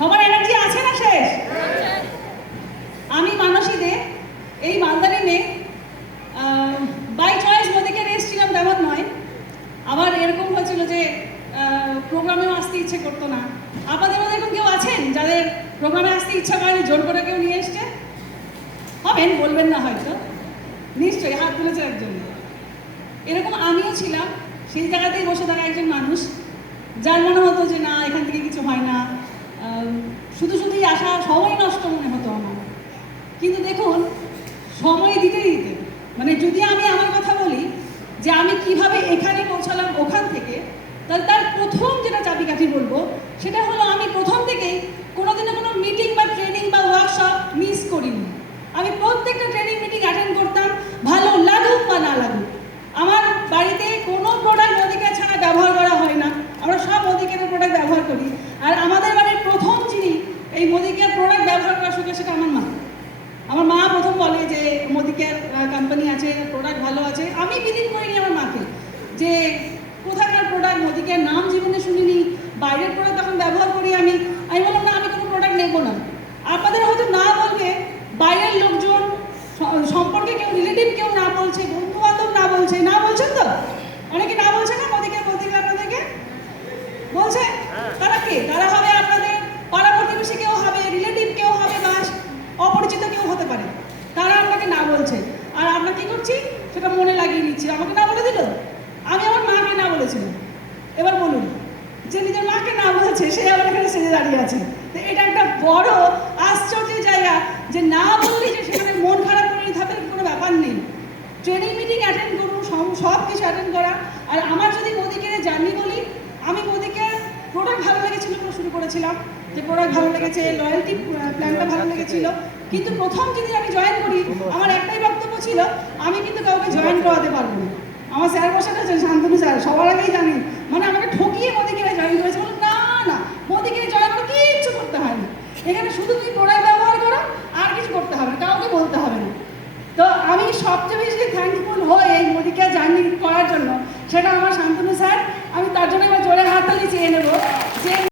সবার এনার্জি আছে না শেষ? আমি মানসী দে, এই মালদানি মেয়ে। বাই চয়েস মোদিকে এসেছিলাম তেমন নয়। আবার এরকম হয়েছিল যে প্রোগ্রামেও আসতে ইচ্ছে করতো না। আপনাদের মধ্যে এখন কেউ আছেন যাদের প্রোগ্রামে আসতে ইচ্ছা করেনি, জোর করে কেউ নিয়ে এসছে? হবেন, বলবেন না হয়তো, নিশ্চয়ই হাত তুলেছে একজন। এরকম আমিও ছিলাম, সেই জায়গাতেই বসে থাকা একজন মানুষ, যার মনে হতো যে না, এখান থেকে কিছু হয় না, শুধু শুধুই আসা, সময় নষ্ট মনে হতো আমার। কিন্তু দেখুন, সময় দিতে দিতে, মানে যদি আমি আমার কথা বলি যে আমি কিভাবে এখানে পৌঁছালাম ওখান থেকে, তাহলে তার প্রথম যেটা চাবিকাঠি বলবো সেটা হলো আমি প্রথম থেকেই কোনোদিনও কোনো মিটিং বা ট্রেনিং বা ওয়ার্কশপ মিস করিনি। আমি প্রত্যেকটা ট্রেনিং মিটিং অ্যাটেন্ড করতাম, ভালো লাগুক বা না লাগুক। আমার বাড়িতে কোনো প্রোডাক্ট মোদিকেয়ার ছাড়া ব্যবহার করা হয় না, আমরা সব মোদিকেয়ারের প্রোডাক্ট ব্যবহার করি। আর আমাদের বাড়ির প্রথম যিনি এই মোদিকেয়ার প্রোডাক্ট ব্যবহার করা শুরু, সেটা আমার মা। আমার মা প্রথম বলে যে মোদিকেয়ার কোম্পানি আছে, প্রোডাক্ট ভালো আছে। আমি বিলিভ করিনি আমার মাকে যে কোথাকার প্রোডাক্ট, মোদিকেয়ার নাম জীবনে শুনিনি, বাইরের প্রোডাক্ট তখন ব্যবহার করি। আমি বললাম না, আমি কোনো প্রোডাক্ট নেবো না। আপনাদের হয়তো না বলবে, বাইরের লোকজন সম্পর্কে কেউ, রিলেটিভ কেউ না বলছে, বন্ধু বান্ধব না বলছে, না বলছেন তো অনেকে, না বলছে না মোদিকেয়ার বলতে গেলে আপনাদেরকে বলছে। তারা কে? তারা হবে আপনাদের পাড়া প্রতিবেশী, কেউ হবে রিলেটিভ, কেউ হবে বাস অপরিচিত, কেউ হতে পারে। তারা আপনাকে না বলছে, আর আমরা কি করছি সেটা মনে লাগিয়ে নিচ্ছি। আমাকে না বলে দিল, আমি আমার মাকে না বলেছিলাম। এবার বলুন, যে নিজের মাকে না বলেছে সে আবার এখানে সেজে দাঁড়িয়ে আছে। তো এটা একটা বড় আশ্চর্যের জায়গা যে না বললে যে সেখানে মন খারাপ করে নিতে হবে কোনো ব্যাপার নেই। ট্রেনিং মিটিং অ্যাটেন্ড করুন, সব কিছু অ্যাটেন্ড করা। আর আমার যদি মোদিকেয়ারের জার্নি বলি, আমি মোদিকেয়ার প্রোডাক্ট ভালো লেগেছিল শুরু করেছিলাম, যে প্রোডাক্ট ভালো লেগেছে, লয়্যালটি প্ল্যানটা ভালো লেগেছিল। কিন্তু প্রথম যেদিন আমি জয়েন করি, আমার একটাই বক্তব্য ছিল, আমি কিন্তু কাউকে জয়েন করাতে পারবো না। আমার স্যার বসে আছেন, শান্তনু স্যার, সবার আগেই জানি, মানে আমাকে ঠকিয়ে মোদিকেয়ারে জয়েন করেছে। বলুন না না, মোদিকেয়ারে জয়েন করে কিচ্ছু করতে হয় না, এখানে শুধু তুমি প্রোডাক্ট ব্যবহার করো, আর কিছু করতে হবে না, কাউকে বলতে হবে না। তো আমি সবচেয়ে বেশি থ্যাঙ্কফুল হই এই মোদিকেয়ার জার্নি করার জন্য, সেটা আমার শান্তনু স্যার। আমি তার জন্য এবার জোরে হাততালি চেয়ে নেবো যে